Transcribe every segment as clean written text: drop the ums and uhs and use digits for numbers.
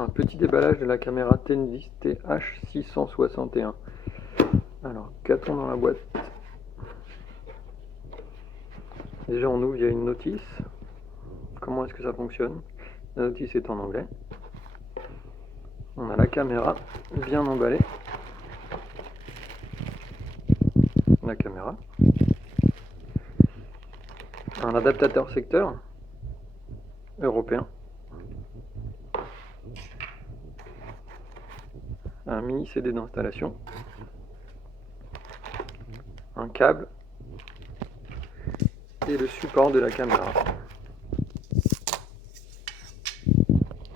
Un petit déballage de la caméra Tenvis TH661. Alors, qu'a-t-on dans la boîte? Déjà, on ouvre, il y a une notice. Comment est-ce que ça fonctionne? La notice est en anglais. On a la caméra bien emballée. La caméra. Un adaptateur secteur européen. Un mini CD d'installation. Un câble. Et le support de la caméra.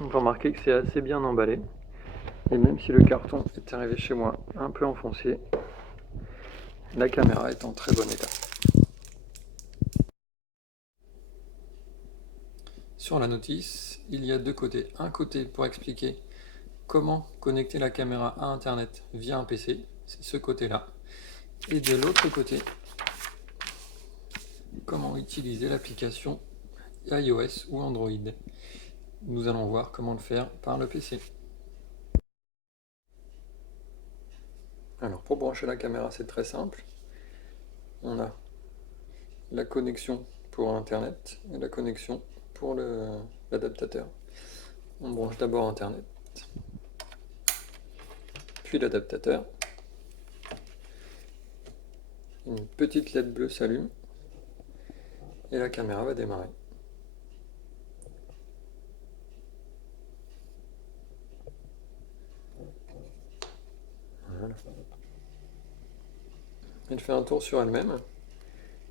On peut remarquer que c'est assez bien emballé. Et même si le carton est arrivé chez moi un peu enfoncé, la caméra est en très bon état. Sur la notice, il y a deux côtés. Un côté pour expliquer comment connecter la caméra à Internet via un PC, c'est ce côté-là. Et de l'autre côté, comment utiliser l'application iOS ou Android. Nous allons voir comment le faire par le PC. Alors pour brancher la caméra, c'est très simple. On a la connexion pour Internet et la connexion pour l'adaptateur. On branche d'abord Internet, puis l'adaptateur. Une petite LED bleue s'allume et la caméra va démarrer. Voilà. Elle fait un tour sur elle-même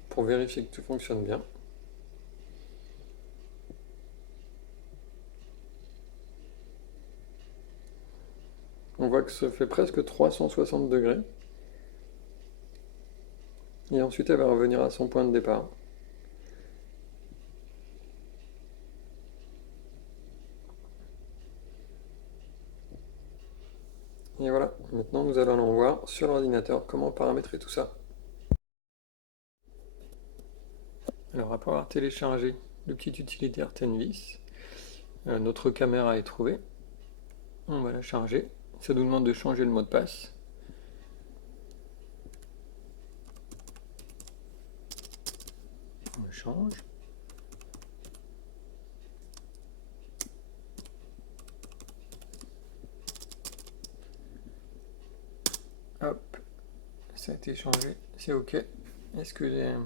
pour vérifier que tout fonctionne bien. On voit que ça fait presque 360 degrés. Et ensuite elle va revenir à son point de départ. Et voilà, maintenant nous allons voir sur l'ordinateur comment paramétrer tout ça. Alors après avoir téléchargé le petit utilitaire Tenvis, notre caméra est trouvée. On va la charger. Ça nous demande de changer le mot de passe. On le change. Hop, ça a été changé, c'est OK. Est-ce que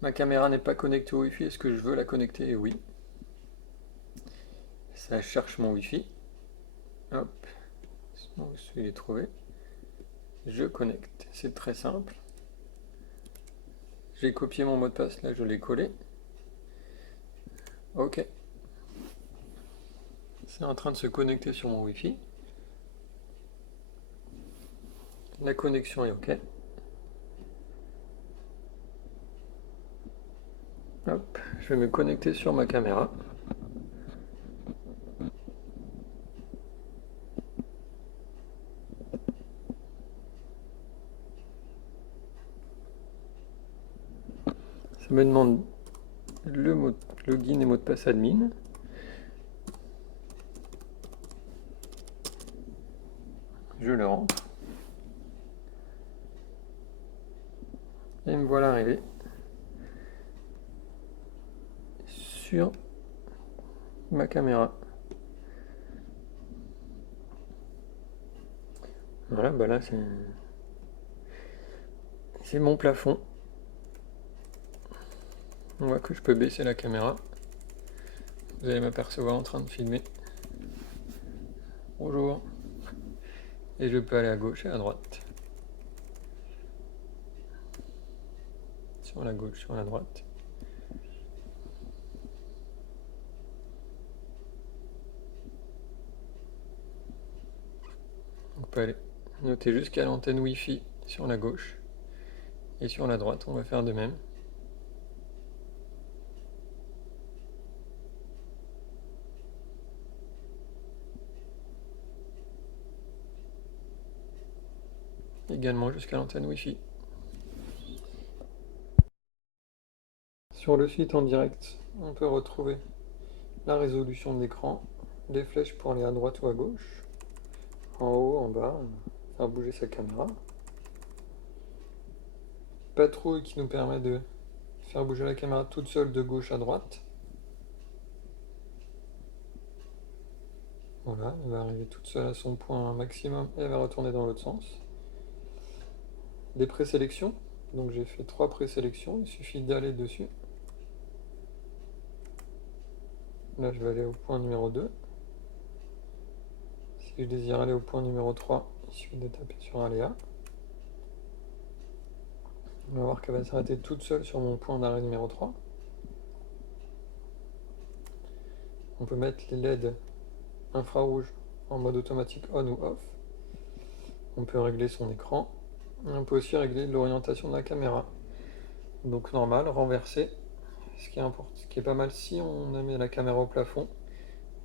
ma caméra n'est pas connectée au Wi-Fi? Est-ce que je veux la connecter? Oui. Ça cherche mon Wi-Fi. Hop, il est trouvé. Je connecte, c'est très simple. J'ai copié mon mot de passe, là je l'ai collé. OK. C'est en train de se connecter sur mon Wi-Fi. La connexion est OK. Hop, je vais me connecter sur ma caméra. Ça me demande le login et mot de passe admin. Je le rentre. Et me voilà arrivé sur ma caméra. Voilà, bah là c'est mon plafond. On voit que je peux baisser la caméra. Vous allez m'apercevoir en train de filmer. Bonjour. Et je peux aller à gauche et à droite. Sur la gauche, sur la droite. On peut aller noter jusqu'à l'antenne Wi-Fi sur la gauche. Et sur la droite, on va faire de même. Également jusqu'à l'antenne Wi-Fi. Sur le site en direct, on peut retrouver la résolution de l'écran, les flèches pour aller à droite ou à gauche, en haut, en bas, faire bouger sa caméra. Patrouille qui nous permet de faire bouger la caméra toute seule de gauche à droite. Voilà, elle va arriver toute seule à son point maximum et elle va retourner dans l'autre sens. Des présélections, donc j'ai fait 3 présélections, il suffit d'aller dessus. Là je vais aller au point numéro 2. Si je désire aller au point numéro 3, il suffit de taper sur Aléa. On va voir qu'elle va s'arrêter toute seule sur mon point d'arrêt numéro 3. On peut mettre les LED infrarouges en mode automatique on ou off. On peut régler son écran. Et on peut aussi régler l'orientation de la caméra. Donc normal, renversé, ce qui est pas mal si on met la caméra au plafond.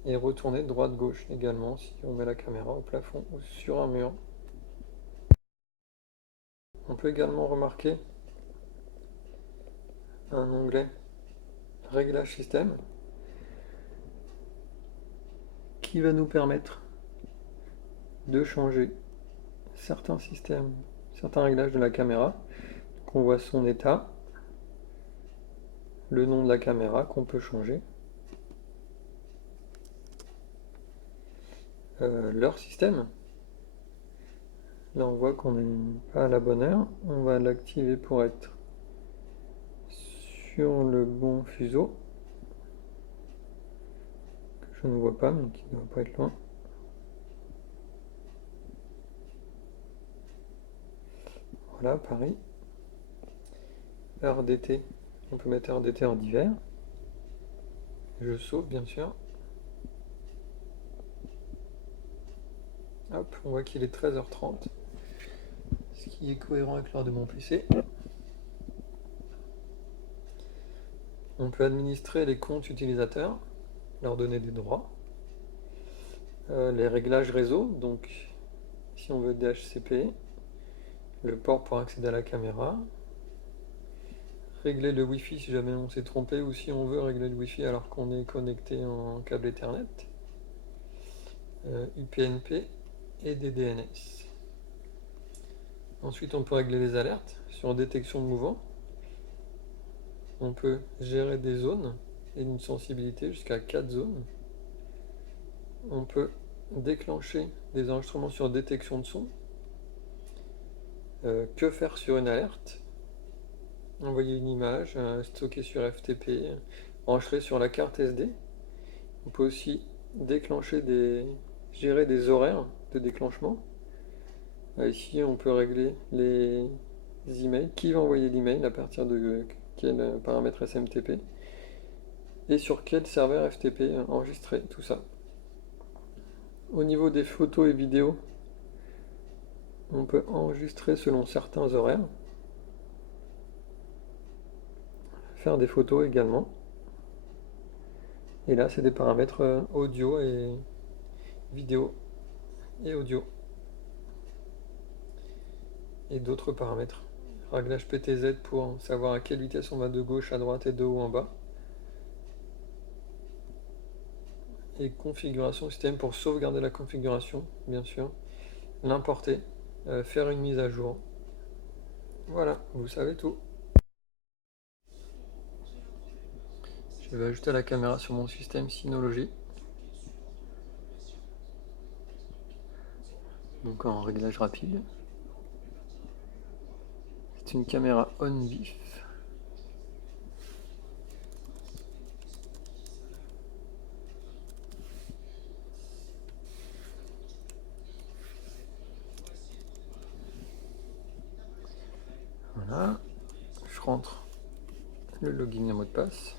Et retourner droite-gauche également si on met la caméra au plafond ou sur un mur. On peut également remarquer un onglet réglage système qui va nous permettre de changer certains systèmes, certains réglages de la caméra. Donc on voit son état, le nom de la caméra qu'on peut changer, leur système. Là on voit qu'on n'est pas à la bonne heure, on va l'activer pour être sur le bon fuseau, que je ne vois pas mais qui ne doit pas être loin. Voilà, Paris. Heure d'été, on peut mettre heure d'été en hiver. Je sauve bien sûr. Hop, on voit qu'il est 13h30, ce qui est cohérent avec l'heure de mon PC. On peut administrer les comptes utilisateurs, leur donner des droits. Les réglages réseau, donc si on veut DHCP, le port pour accéder à la caméra, régler le Wi-Fi si jamais on s'est trompé ou si on veut régler le Wi-Fi alors qu'on est connecté en câble Ethernet, UPnP et des DNS. Ensuite on peut régler les alertes sur détection de mouvement. On peut gérer des zones et une sensibilité jusqu'à 4 zones. On peut déclencher des enregistrements sur détection de son. Que faire sur une alerte? Envoyer une image, stocker sur FTP, enregistrer sur la carte SD. On peut aussi gérer des horaires de déclenchement. Ici, on peut régler les emails, qui va envoyer l'email, à partir de quel paramètre SMTP, et sur quel serveur FTP enregistrer, tout ça. Au niveau des photos et vidéos, on peut enregistrer selon certains horaires, faire des photos également. Et là, c'est des paramètres audio et vidéo et audio. Et d'autres paramètres. Réglage PTZ pour savoir à quelle vitesse on va de gauche à droite et de haut en bas. Et configuration système pour sauvegarder la configuration, bien sûr. L'importer, faire une mise à jour. Voilà, vous savez tout. Je vais ajouter la caméra sur mon système Synology. Donc en réglage rapide. C'est une caméra on vif. Voilà, je rentre le login et le mot de passe.